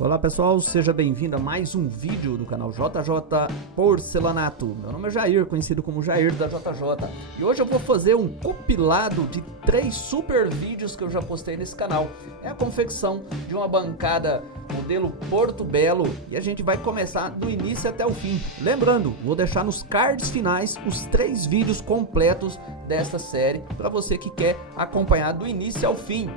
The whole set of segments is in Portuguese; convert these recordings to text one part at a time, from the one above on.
Olá pessoal, seja bem-vindo a mais um vídeo do canal JJ Porcelanato. Meu nome é Jair, conhecido como Jair da JJ. E hoje eu vou fazer um compilado de 3 super vídeos que eu já postei nesse canal. É a confecção de uma bancada modelo Porto Belo e a gente vai começar do início até o fim. Lembrando, vou deixar nos cards finais os 3 vídeos completos dessa série para você que quer acompanhar do início ao fim.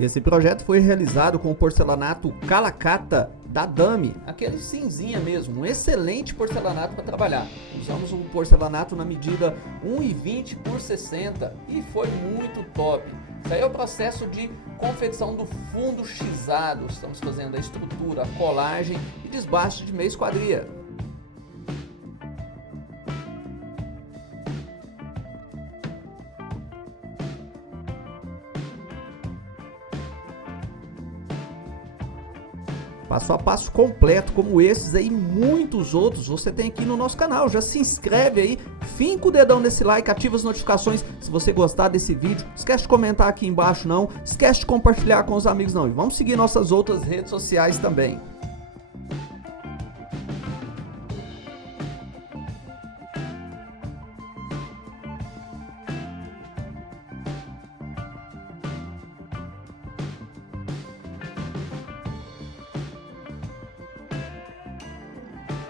Esse projeto foi realizado com o porcelanato Calacata da Dami, aquele cinzinha mesmo, um excelente porcelanato para trabalhar. Usamos um porcelanato na medida 1,20 por 60 e foi muito top. Isso aí é o processo de confecção do fundo xizado. Estamos fazendo a estrutura, a colagem e desbaste de meia esquadria. Passo a passo completo como esses aí e muitos outros você tem aqui no nosso canal. Já se inscreve aí, finca o dedão nesse like, ativa as notificações se você gostar desse vídeo. Esquece de comentar aqui embaixo não, esquece de compartilhar com os amigos não. E vamos seguir nossas outras redes sociais também.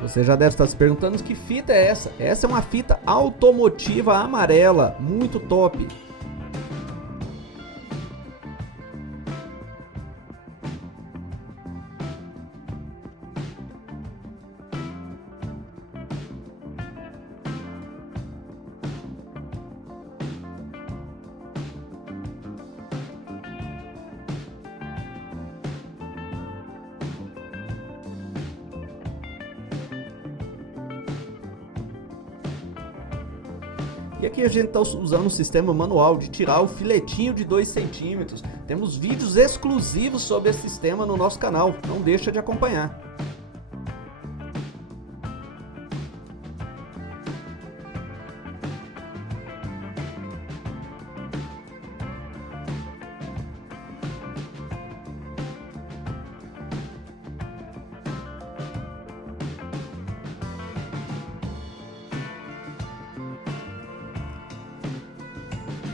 Você já deve estar se perguntando que fita é essa? Essa é uma fita automotiva amarela, muito top. E aqui a gente está usando um sistema manual de tirar o filetinho de 2 centímetros. Temos vídeos exclusivos sobre esse sistema no nosso canal, não deixa de acompanhar.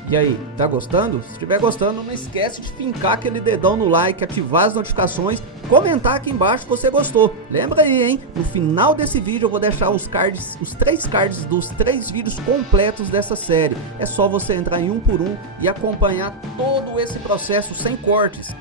E aí, tá gostando? Se estiver gostando, não esquece de fincar aquele dedão no like, ativar as notificações, comentar aqui embaixo se você gostou. Lembra aí, hein? No final desse vídeo eu vou deixar os 3 cards dos 3 vídeos completos dessa série. É só você entrar em um por um e acompanhar todo esse processo sem cortes.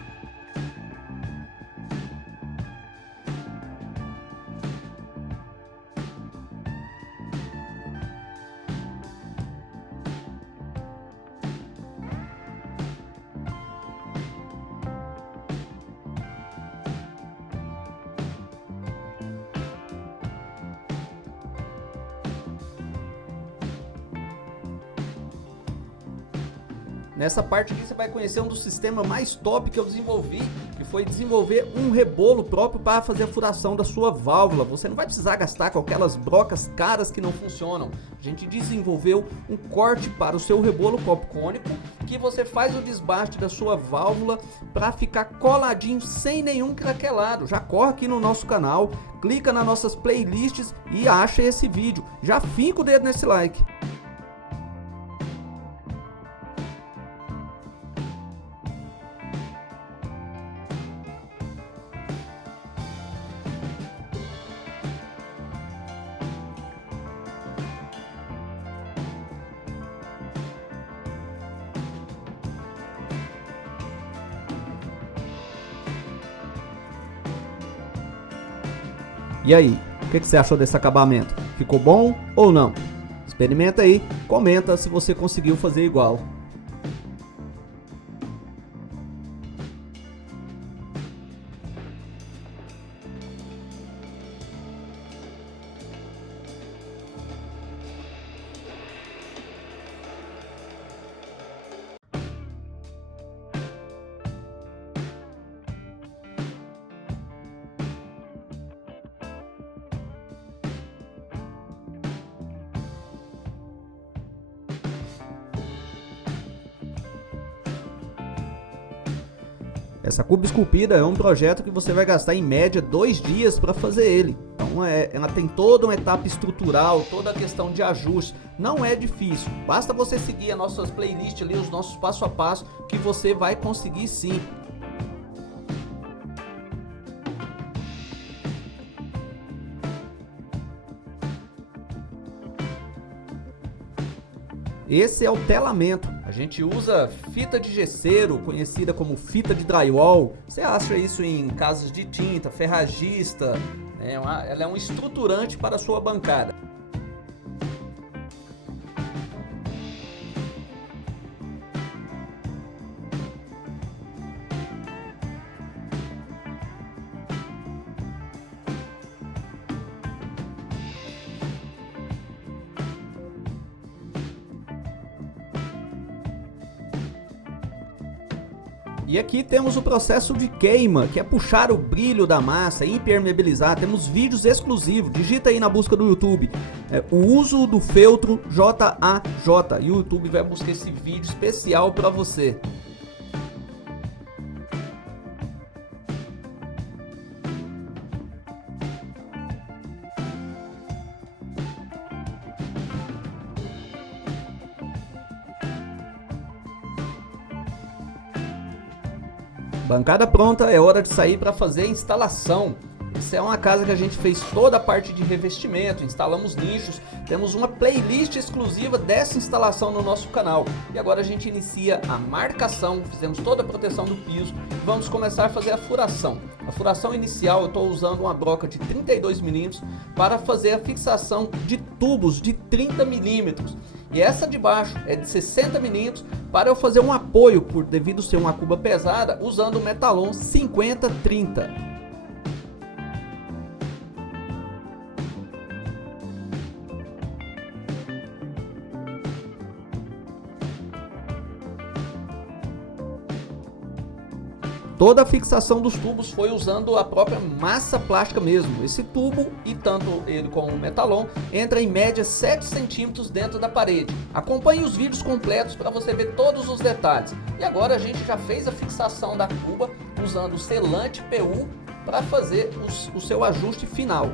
Nessa parte aqui você vai conhecer um dos sistemas mais top que eu desenvolvi, que foi desenvolver um rebolo próprio para fazer a furação da sua válvula. Você não vai precisar gastar com aquelas brocas caras que não funcionam. A gente desenvolveu um corte para o seu rebolo copo cônico, que você faz o desbaste da sua válvula para ficar coladinho sem nenhum craquelado. Já corre aqui no nosso canal, clica nas nossas playlists e acha esse vídeo. Já finca o dedo nesse like. E aí, o que você achou desse acabamento? Ficou bom ou não? Experimenta aí, comenta se você conseguiu fazer igual. Essa cuba esculpida é um projeto que você vai gastar em média 2 dias para fazer ele. Então ela tem toda uma etapa estrutural, toda a questão de ajuste. Não é difícil, basta você seguir as nossas playlists ali, os nossos passo a passo, que você vai conseguir sim. Esse é o telamento. A gente usa fita de gesseiro, conhecida como fita de drywall. Você acha isso em casas de tinta, ferragista, né? Ela é um estruturante para a sua bancada. E aqui temos o processo de queima, que é puxar o brilho da massa, impermeabilizar. Temos vídeos exclusivos, digita aí na busca do YouTube, o uso do feltro JAJ, e o YouTube vai buscar esse vídeo especial para você. Bancada pronta, é hora de sair para fazer a instalação. Essa é uma casa que a gente fez toda a parte de revestimento, instalamos nichos, temos uma playlist exclusiva dessa instalação no nosso canal. E agora a gente inicia a marcação, fizemos toda a proteção do piso e vamos começar a fazer a furação. A furação inicial eu estou usando uma broca de 32 mm para fazer a fixação de tubos de 30 mm. E essa de baixo é de 60 mm para eu fazer um apoio, por devido ser uma cuba pesada, usando o Metalon 50-30. Toda a fixação dos tubos foi usando a própria massa plástica mesmo. Esse tubo, e tanto ele como o Metalon, entra em média 7 centímetros dentro da parede. Acompanhe os vídeos completos para você ver todos os detalhes. E agora a gente já fez a fixação da cuba usando o selante PU para fazer o seu ajuste final.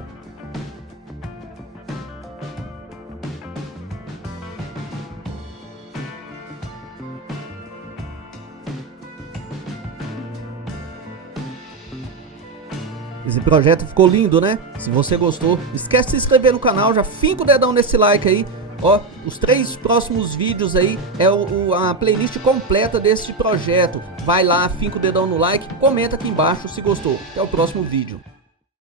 Esse projeto ficou lindo, né? Se você gostou, não esquece de se inscrever no canal, já finca o dedão nesse like aí. Ó, os 3 próximos vídeos aí é a playlist completa desse projeto. Vai lá, finca o dedão no like, comenta aqui embaixo se gostou. Até o próximo vídeo.